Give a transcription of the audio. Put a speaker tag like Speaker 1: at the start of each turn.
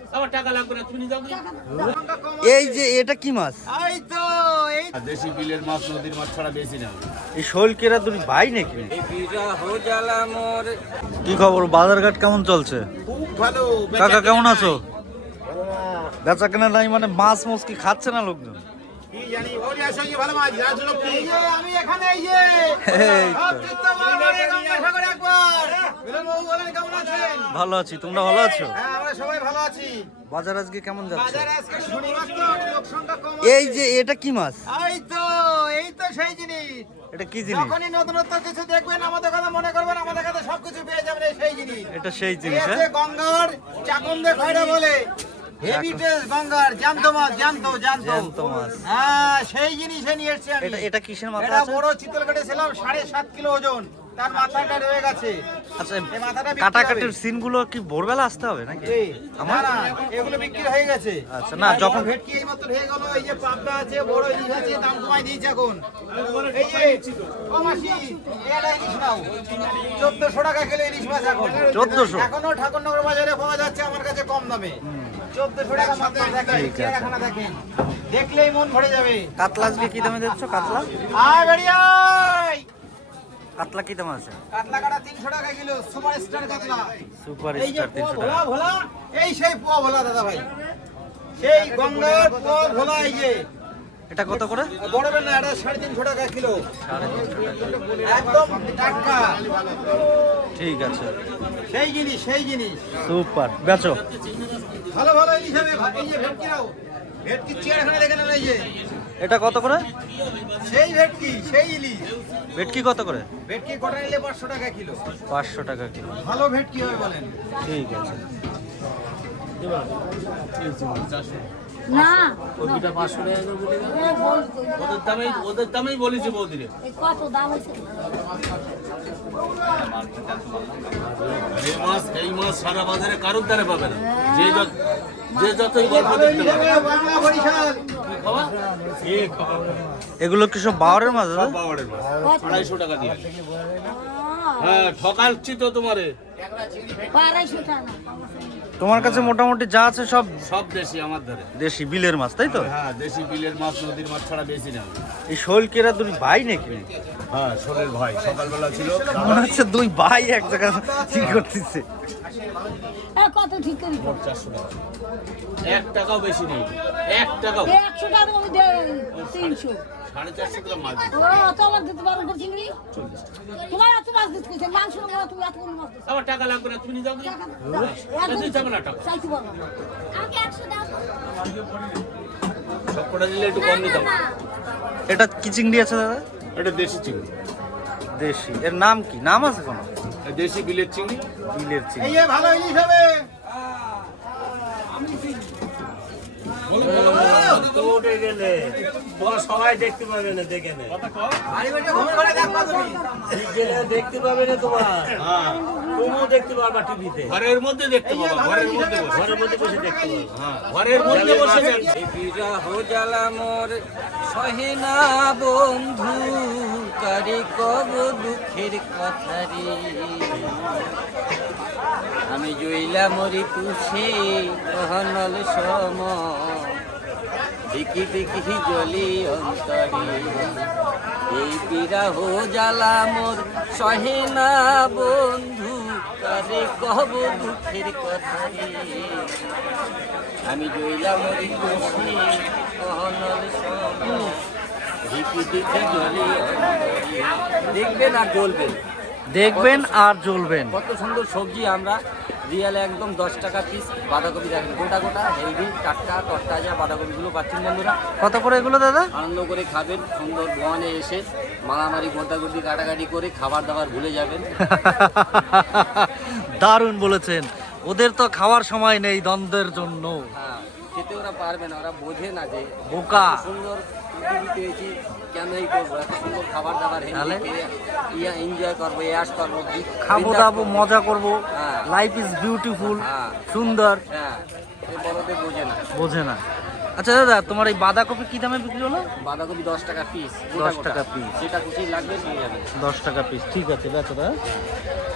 Speaker 1: আমার টাকা লাগবে না, তুমি যাও।
Speaker 2: এই যে এটা কি মাছ?
Speaker 3: এই তো এই
Speaker 1: দেশি বিলের মাছ, নদীর মাছ ছাড়া বেশি না।
Speaker 2: এই শোল কেরা দুই ভাই নাকি?
Speaker 3: এই বিরা হো জ্বালা মোর।
Speaker 2: কি খবর, বাজারঘাট কেমন চলছে?
Speaker 3: খুব ভালো।
Speaker 2: কাকা কেমন আছো? বেচা কেনা নাই মানে মাছ মাছ কি খাচ্ছে না লোকজন?
Speaker 3: কি জানি ওই আসলে ভালো মাছ রাজলক্ষ্মী। এই যে আমি এখানে এই যে
Speaker 2: এই তো।
Speaker 3: চিত্ত মামারে গঙ্গা সাগর একবার বিলন বাবু বলেন কেমন আছেন?
Speaker 2: ভালো আছি, তোমরা ভালো আছো?
Speaker 3: হ্যাঁ আমরা সবাই ভালো আছি।
Speaker 2: বাজার আজকে কেমন যাচ্ছে?
Speaker 3: বাজারে আজকে শনিবার তো লোক সংখ্যা কম।
Speaker 2: এই যে এটা কি মাছ?
Speaker 3: এই তো সেই জিনিস।
Speaker 2: এটা কি জিনিস?
Speaker 3: যখনই নতুনত্ব কিছু দেখবেন আমাদের কথা মনে করবেন, আমাদের কাছে সবকিছু পেয়ে যাবেন। এই সেই জিনিস।
Speaker 2: এটা সেই জিনিস,
Speaker 3: এই
Speaker 2: হ্যাঁ?
Speaker 3: আছে গঙ্গার চাকন্দে খয়রা বলে হেভি টেস্ট গঙ্গার জ্যান্ত মাছ, জ্যান্ত।
Speaker 2: জ্যান্ত মাছ।
Speaker 3: হ্যাঁ সেই জিনিসে নিয়ে এসেছি আমি।
Speaker 2: এটা কিসের মাথা
Speaker 3: এটা
Speaker 2: আছে?
Speaker 3: বড় চিতল কেটেছিলাম 7.5 কিলো ওজন, তার মাথাটা রয়ে গেছে।
Speaker 2: আচ্ছা,
Speaker 3: এই মাথাটা বিক্রি
Speaker 2: কাটাকাটির
Speaker 3: হবে।
Speaker 2: সিন গুলো কি ভোরবেলা আসতে হবে নাকি?
Speaker 3: এই,
Speaker 2: আমার?
Speaker 3: না, এগুলো বিক্রি হয়ে গেছে।
Speaker 2: আচ্ছা, না,
Speaker 3: আর
Speaker 2: যখন-
Speaker 3: বড় ভেটকি এই মাত্র হয়ে গেল। এই যে পাবদা আছে, বড় ইলিশ আছে, দাম কমাই দিয়েছে এখন। এই যে ও মাসি, এটা ইলিশ নাও। 1400 টাকা কিলো ইলিশ মাছ এখন।
Speaker 2: 1400?
Speaker 3: এখনো ঠাকুরনগর বাজারে পাওয়া যাচ্ছে আমার কাছে কম দামে। 1400 টাকা মাত্র। দেখেন
Speaker 2: ঠিক আছে।
Speaker 3: চিড়িয়াখানা দেখেন, দেখলেই মন ভরে যাবে।
Speaker 2: কাতলা আজকে কি দামে দিচ্ছ? কাতলা
Speaker 3: আয় বেরিয়াই।
Speaker 2: কাতলা কি দাম আছে?
Speaker 3: কাতলা কাটা 300 টাকা কিলো, সুপার স্টার কাতলা।
Speaker 2: সুপার
Speaker 3: এই যে
Speaker 2: স্টার
Speaker 3: পোয়া
Speaker 2: 300
Speaker 3: ভোলা
Speaker 2: টাকা।
Speaker 3: ভোলা, এই সেই পোয়া ভোলা দাদা ভাই, সেই গঙ্গার পোয়া ভোলা। এই যে
Speaker 2: এটা কত করে?
Speaker 3: বড় বেলা, এটা 350 টাকা কিলো,
Speaker 2: 350 টাকা।
Speaker 3: একদম টাটকা।
Speaker 2: ঠিক আছে,
Speaker 3: সেই জিনিস, সেই জিনিস।
Speaker 2: সুপার। বেচো।
Speaker 3: ভালো ভালো ইলিশ হবে। এই যে ভেটকি নাও, ভেটকি চিড়িয়াখানা দেখে নেন। এই যে
Speaker 2: এটা কত করে?
Speaker 3: সেই ভেটকি, সেই ইলিশ।
Speaker 2: ভেটকি কত করে?
Speaker 3: ভেটকি কটা নিলে 500 টাকা কিলো।
Speaker 2: 500 টাকা কিলো।
Speaker 3: ভালো ভেটকি হবে বলেন।
Speaker 2: ঠিক আছে।
Speaker 4: না
Speaker 1: ওইটা 500 টাকা করে বলে গেল।
Speaker 4: এ বল
Speaker 1: ওদের দামেই বলেছি বৌদিরে।
Speaker 4: এই কত দাম হয়েছে?
Speaker 1: এই মাছ সারা বাজারে কারোর দ্বারে পাবে না। যে যতই গল্প
Speaker 3: ভালো
Speaker 1: দেখতে
Speaker 3: ইলিশ
Speaker 1: পাবে।
Speaker 3: হবে, বাংলা বরিশাল।
Speaker 1: খাওয়া?
Speaker 2: এগুলো কি সব বাওয়ারের মাছ দাদা?
Speaker 1: সব পাওয়ারের মাছ।
Speaker 4: কত?
Speaker 1: 250 টাকা দিয়ে। হ্যাঁ, ঠকাচ্ছি তো তোমারে।
Speaker 4: 250 টাকা।
Speaker 2: তোমার কাছে মোটামুটি যা আছে সব
Speaker 1: সব দেশি আমার ধারে।
Speaker 2: দেশি বিলের মাছ, তাই তো?
Speaker 1: হ্যাঁ, দেশি বিলের মাছ, নদীর মাছ ছাড়া বেশি না।
Speaker 2: এই শোল কেরা দুই ভাই নাকি?
Speaker 1: হ্যাঁ, সোলের ভাই সকালবেলা ছিল।
Speaker 2: মনে হচ্ছে দুই ভাই এক জায়গায় কি করতেছে।
Speaker 4: এ কত ঠিক করি তো?
Speaker 1: 400 টাকা। 1 টাকাও বেশি নেই। 1 টাকাও।
Speaker 4: 100 টাকা আমি দেই 300।
Speaker 1: 450 টাকা মাছ।
Speaker 4: ওরা অত আমার দিতে পারো না চিংড়ি? তোমার এত মাছ দিতে কইছে, মাংস না তুমি এত কোন মাছ দিতে?
Speaker 1: আমার টাকা লাগবে না, তুমি যাও।
Speaker 4: টাকা দাও।
Speaker 1: তুই যাবে না টাকা।
Speaker 4: চাইতে পারো না। আমাকে 100 দাও।
Speaker 1: সব কটা নিলে একটু কম নিতাম।
Speaker 2: এটা কি চিংড়ি আছে দাদা?
Speaker 1: এটা দেশি চিংড়ি।
Speaker 2: দেশি। এর নাম কি? নাম আছে কোনো?
Speaker 1: দেশি বিলের চিংড়ি।
Speaker 2: বিলের
Speaker 3: এই
Speaker 2: চিংড়ি।
Speaker 3: যে ভালো ইলিশ হবে।
Speaker 5: সবাই দেখতে পাবে না, দেখে নে
Speaker 3: বাড়ি বাড়ি ঘুরে ঘুরে দেখবা তুমি।
Speaker 5: গেলে দেখতে পাবে না তোমার, তুমিও দেখতে পারবা টিভিতে,
Speaker 1: ঘরের মধ্যে দেখতে পাবো। ঘরের মধ্যে বসে।
Speaker 5: ঘরের মধ্যে বসে দেখতে পারবা।
Speaker 1: হ্যাঁ, ঘরের মধ্যে বসে দেখ।
Speaker 3: এই বিরা হো জ্বালা মোর সহে না বন্ধু, কারি কব দুঃখের কথা রে। আমি জইলা মরি তুষে কহনল সম, দেখি দেখি জলি অন্তরে। এই বিরা হো জ্বালা মোর সহে না বন্ধু, কারে কব দুঃখের কথা রে। আমি জইলা মরি তুষে কহনল সম, দেখি দেখি জলি অন্তরে। দেখবেন আর জ্বলবেন।
Speaker 2: দেখবেন আর জ্বলবেন।
Speaker 3: কত সুন্দর সবজি আমরা রিয়ালে একদম 10 টাকা পিস। বাঁধাকপি দেখেন, গোটা গোটা হেলদি টাটকা তরতাজা বাঁধাকপিগুলো পাচ্ছেন বন্ধুরা।
Speaker 2: কত করে এগুলো দাদা?
Speaker 3: আনন্দ করে খাবেন, সুন্দর ভবনে এসে মারামারি গোটাগুটি কাটাকাটি করে খাবার দাবার ভুলে যাবেন।
Speaker 2: দারুণ বলেছেন। ওদের তো খাওয়ার সময় নেই দ্বন্দ্বের জন্য।
Speaker 3: হ্যাঁ, খেতে ওরা পারবে না, ওরা বোঝে না যে
Speaker 2: বোকা।
Speaker 3: এত সুন্দর পৃথিবী পেয়েছি, কেন এই করবো, এত সুন্দর খাবার দাবার
Speaker 2: তাহলে?
Speaker 3: এনজয় করবো, ইয়াস করবো,
Speaker 2: খাবো
Speaker 3: বিন্দাস
Speaker 2: দাবো,
Speaker 3: করবো।
Speaker 2: মজা করবো।
Speaker 3: হ্যাঁ।
Speaker 2: Life is beautiful.
Speaker 3: হ্যাঁ।
Speaker 2: সুন্দর।
Speaker 3: হ্যাঁ, এই বড়দের বোঝে না।
Speaker 2: বোঝে না। আচ্ছা দাদা, তোমার এই বাঁধাকপি কি দামে বিক্রি হলো?
Speaker 3: বাঁধাকপি 10 টাকা পিস।
Speaker 2: 10 টাকা পিস।
Speaker 3: যেটা খুশি লাগবে নিয়ে যাবেন।
Speaker 2: 10 টাকা পিস। ঠিক আছে, বেচো দাদা।